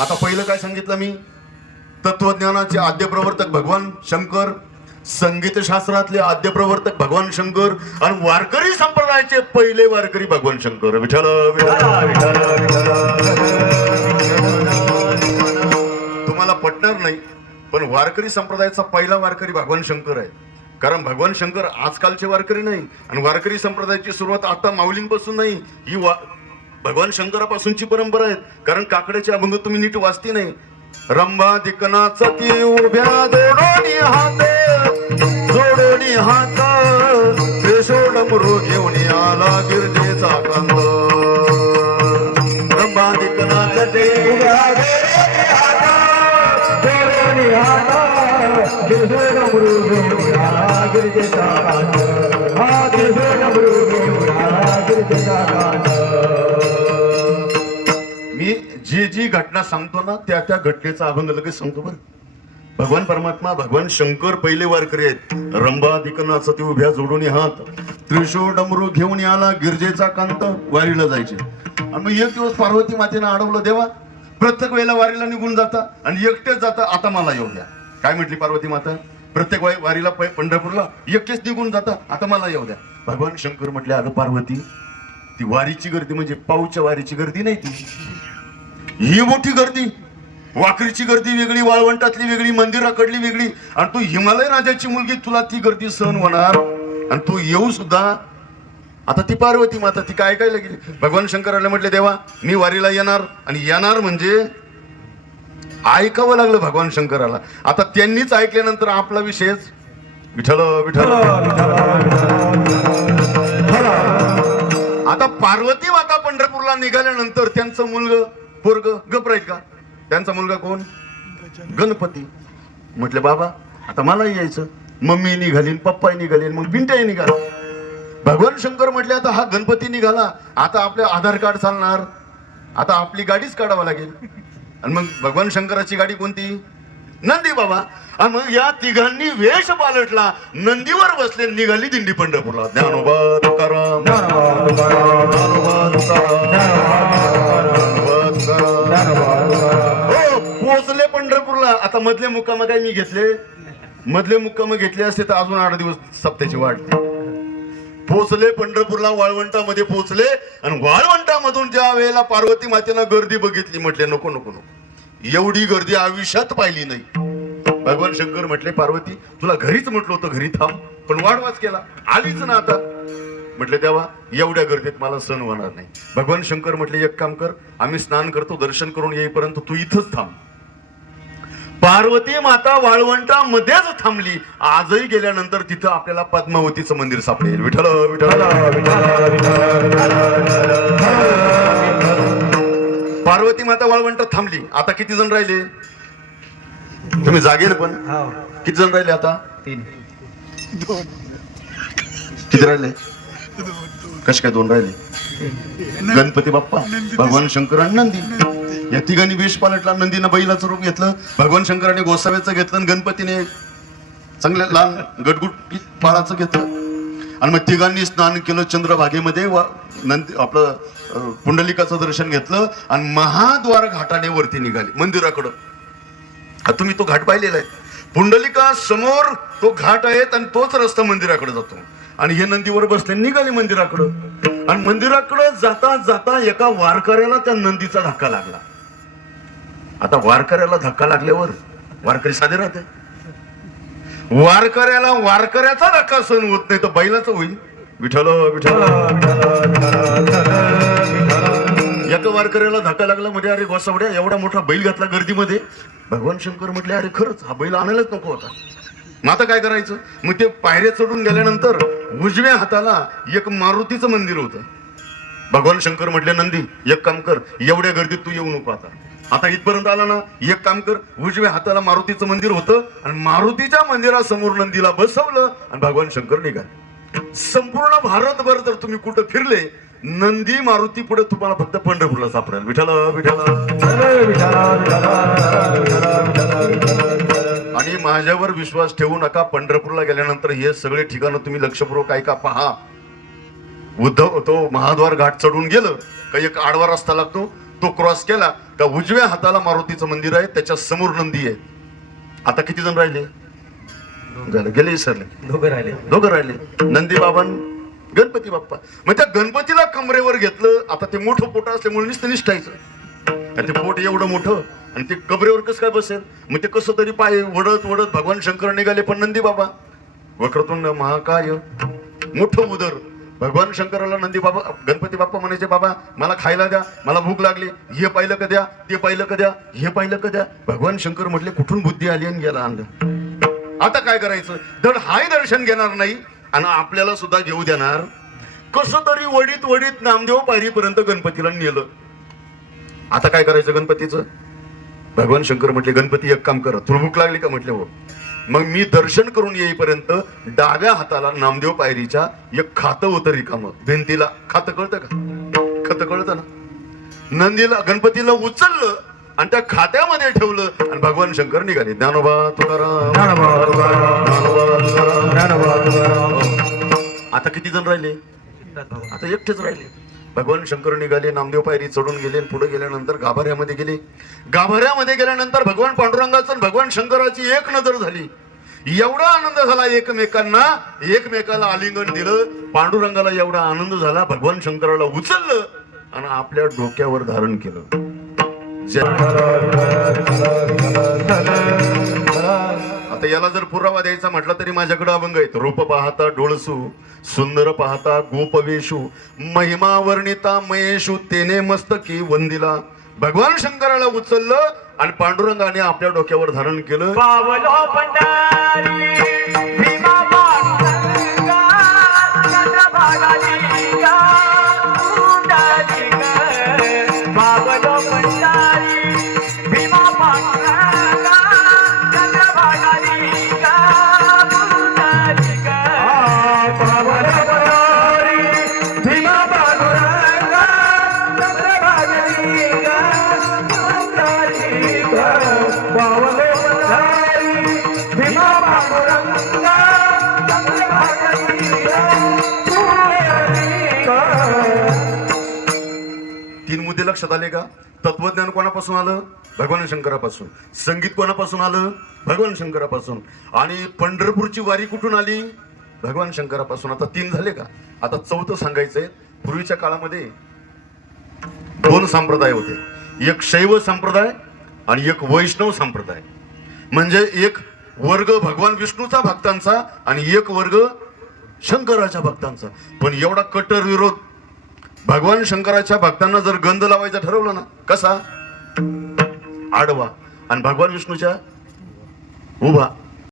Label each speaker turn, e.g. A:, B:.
A: आता पहिलं काय सांगितलं मी? तत्वज्ञानाचे आद्य प्रवर्तक भगवान शंकर संगीतशास्त्रातले आद्य प्रवर्तक भगवान शंकर आणि वारकरी संप्रदायाचे पहिले वारकरी भगवान शंकर. विठ्ठल विठ्ठल. तुम्हाला पटणार नाही पण वारकरी संप्रदायाचा पहिला वारकरी भगवान शंकर आहे. कारण भगवान शंकर आजकालचे वारकरी नाही आणि वारकरी संप्रदायाची सुरुवात आता माऊलींपासून नाही. ही वा भगवान शंकरापासूनची परंपरा आहे कारण काकड्याचे अभंग तुम्ही नीट वाचती नाही. रंभा दिकनाचा ती उभ्या जोडोनी हात. जोडोनी हात. घेऊन आला गिरजेचा कंद. रंभा दिकनाचा ते उभ्या जोडोनी हात. घेऊन आला गिरजेचा हा घेऊन आला गिरजेचा घटना सांगतो ना त्या त्या घटनेचा अभंग लगेच सांगतो बरं. भगवान परमात्मा भगवान शंकर पहिले वारकरी आहेत. रंभा दिकनाचं ते उभ्या जोडून हात. त्रिशूळ डमरू घेऊन आला गिरजेचा कांत वारीला जायचे. आणि मग एक दिवस पार्वती मातेनं अडवलं देवा प्रत्येक वेळेला वारीला निघून जाता आणि एकटेच जाता आता मला येऊ द्या. काय म्हटली पार्वती माता? प्रत्येक वारी- वारीला पंढरपूरला एकटेच निघून जाता आता मला येऊ द्या. भगवान शंकर म्हटले अगं पार्वती ती वारीची गर्दी म्हणजे पाऊच्या वारीची गर्दी नाही ती. ही मोठी गर्दी. वाकरीची गर्दी वेगळी वाळवंटातली वेगळी मंदिराकडली वेगळी. आणि तू हिमालय राजाची मुलगी तुला ती गर्दी सहन होणार. आणि तू येऊ सुद्धा. आता ती पार्वती माता ती काय काय लागली भगवान शंकराला म्हटले देवा मी वारीला येणार आणि येणार म्हणजे ऐकावं लागलं भगवान शंकराला. आता त्यांनीच ऐकल्यानंतर आपला विषयच विठल विठल आता पार्वती माता पंढरपूरला निघाल्यानंतर त्यांचं मुलग पोरग गप राहील का? त्यांचा मुलगा कोण? गणपती. म्हटले बाबा आता मलाही यायचं. मम्मी निघालीन पप्पा निघालीन मग बिंट्याही निघाला. भगवान शंकर म्हटले आता हा गणपती निघाला. आता आपले आधार कार्ड चालणार. आता आपली गाडीच काढावं लागेल. आणि मग भगवान शंकराची गाडी कोणती? नंदी बाबा. आणि मग या तिघांनी वेश पालटला. नंदीवर बसले निघाली दिंडी पंढरपूरला. ज्ञानोबा तुकाराम. आता मधले मुक्काम काय मी घेतले? मधले मुक्काम घेतले असते तर अजून आठ दिवस सप्त्याची वाट. पोचले पंढरपूरला वाळवंटामध्ये पोहोचले आणि वाळवंटामधून ज्या वेळेला पार्वती मातेनं गर्दी बघितली म्हटले नको नको नको. एवढी गर्दी आयुष्यात पाहिली नाही. भगवान शंकर म्हटले पार्वती तुला घरीच म्हटलं होतं घरी थांब. पण वाढवाच केला. आलीच ना आता. म्हटले तेव्हा एवढ्या गर्दीत मला सण होणार नाही. भगवान शंकर म्हटले एक काम कर आम्ही स्नान करतो दर्शन करून येईपर्यंत तू इथंच थांब. पार्वती माता वाळवंटा मध्येच थांबली आजही गेल्यानंतर तिथं आपल्याला पद्मावतीचं मंदिर सापडेल विठ्ठल विठ्ठल पार्वती माता वाळवंटात थांबली आता किती जण राहिले तुम्ही जागेल पण किती जण राहिले आता
B: तीन
A: किती राहिले कसे काय दोन राहिले गणपती बाप्पा भगवान शंकर आणि नंदी या तिघांनी वेश पालटला नंदीनं बैलाचं रूप घेतलं भगवान शंकराने गोसाव्याचं घेतलं आणि गणपतीने चांगल्या लहान गटगुट पाळाचं घेतलं. आणि मग तिघांनी स्नान केलं चंद्रभागेमध्ये व नंदी आपलं पुंडलिकाचं दर्शन घेतलं आणि महाद्वार घाटाने वरती निघाले मंदिराकडं. तुम्ही तो घाट पाहिलेला आहे. पुंडलिका समोर तो घाट आहे आणि तोच रस्ता मंदिराकडे जातो. आणि हे नंदीवर बसले निघाले मंदिराकडं. आणि मंदिराकडे जाता जाता एका वारकऱ्याला त्या नंदीचा धक्का लागला. आता वारकऱ्याला धक्का लागल्यावर वारकरी साधे राहते वारकऱ्याला वारकऱ्याचा धक्का सहन होत नाही तर बैलाचं होईल. विठल विठल एका वारकऱ्याला धक्का लागला म्हणजे अरे गोसावड्या एवढा मोठा बैल घातला गर्दीमध्ये. भगवान शंकर म्हटले अरे खरंच हा बैल आणायलाच नको होता. मग आता काय करायचं? मग ते पायऱ्या चढून गेल्यानंतर उजव्या हाताला एक मारुतीचं मंदिर होतं. भगवान शंकर म्हटले नंदी एक काम कर एवढ्या गर्दीत तू येऊ नको आता. आता इथपर्यंत आला ना एक काम कर उजव्या हाताला मारुतीचं मंदिर होतं आणि मारुतीच्या मंदिरासमोर नंदीला बसवलं आणि भगवान शंकर निघाले. संपूर्ण भारतभर जर तुम्ही कुठं फिरले नंदी मारुती पुढे तुम्हाला फक्त पंढरपूरला सापडेल. विठाला आणि माझ्यावर विश्वास ठेवू नका पंढरपूरला गेल्यानंतर हे सगळे ठिकाणं तुम्ही लक्षपूर्वक ऐका पहा. उद्धव तो महाद्वार घाट चढून गेलं का एक आडवा रस्ता लागतो. तो क्रॉस केला का उजव्या हाताला मारुतीचं मंदिर आहे त्याच्यासमोर नंदी आहे. आता किती जण राहिले? झालं गेले विसरले
B: दोघं राहिले.
A: दोघं राहिले. नंदी बाबां गणपती बाप्पा. मग त्या गणपतीला कमरेवर घेतलं आता ते मोठं पोट असल्यामुळे नुसतं निष्ठायचं. आणि ते पोट एवढं मोठं आणि ते कमरेवर कसं काय बसेल? मग ते कसं तरी पाय वडत वडत भगवान शंकर निघाले पण नंदी बाबा वक्रतुंड महाकाय मोठं उदर. भगवान शंकराला नंदी बाबा गणपती बाप्पा म्हणायचे बाबा मला खायला द्या मला भूक लागली हे पाहिलं का द्या ते पाहिलं का द्या हे पाहिलं का द्या. भगवान शंकर म्हटले कुठून बुद्धी आली आणि गेला आणलं आता काय करायचं? धड हाय दर्शन घेणार नाही आणि आपल्याला सुद्धा घेऊ देणार. कस तरी वडीत वडीत नामदेव पायरीपर्यंत गणपतीला नेलं. आता काय करायचं गणपतीचं? भगवान शंकर म्हटले गणपती एक काम करा. तुला भूक लागली का? म्हटले हो. मग मी दर्शन करून येईपर्यंत डाव्या हाताला नामदेव पायरीच्या एक खातं होतं रिकामं. भिंतीला. खातं कळतं का? खातं कळतं ना? नंदीला गणपतीला उचललं आणि त्या खात्यामध्ये ठेवलं आणि भगवान शंकर निघाले. ज्ञानोबा तुकाराम. आता किती जण राहिले? आता एकटेच राहिले. भगवान शंकर निघाले नामदेव पायरी चढून गेले पुढे गेल्यानंतर गाभाऱ्यामध्ये गेले. गाभाऱ्यामध्ये गेल्यानंतर भगवान पांडुरंगाचं आणि भगवान शंकराची एक नजर झाली. एवढा आनंद झाला एकमेकांना एकमेकाला आलिंगन दिलं पांडुरंगाला एवढा आनंद झाला भगवान शंकराला उचललं आणि आपल्या डोक्यावर धारण केलं. आता याला जर पुरावा द्यायचा म्हटला तरी माझ्याकडे अभंग आहेत. रूप पाहता डोळसू सुंदर पाहता गोपवेशू महिमा वर्णिता मयेशू तेने मस्तकी वंदिला. भगवान शंकराला उचललं आणि पांडुरंगाने आपल्या डोक्यावर धारण केलं. तीन मुद्दे लक्षात आले का? तत्वज्ञान कोणापासून आलं? भगवान शंकरापासून. संगीत कोणापासून आलं? भगवान शंकरापासून. आणि पंढरपूरची वारी कुठून आली? भगवान शंकरापासून. आता तीन झाले का? आता चौथं सांगायचंय. पूर्वीच्या काळामध्ये दोन संप्रदाय होते. एक शैव संप्रदाय आणि एक वैष्णव संप्रदाय. म्हणजे एक वर्ग भगवान विष्णूचा भक्तांचा आणि एक वर्ग शंकराच्या भक्तांचा. पण एवढा कट्टर विरोध भगवान शंकराच्या भक्तांना जर गंध लावायचा ठरवलं ना कसा? आडवा. आणि भगवान विष्णूच्या उभा.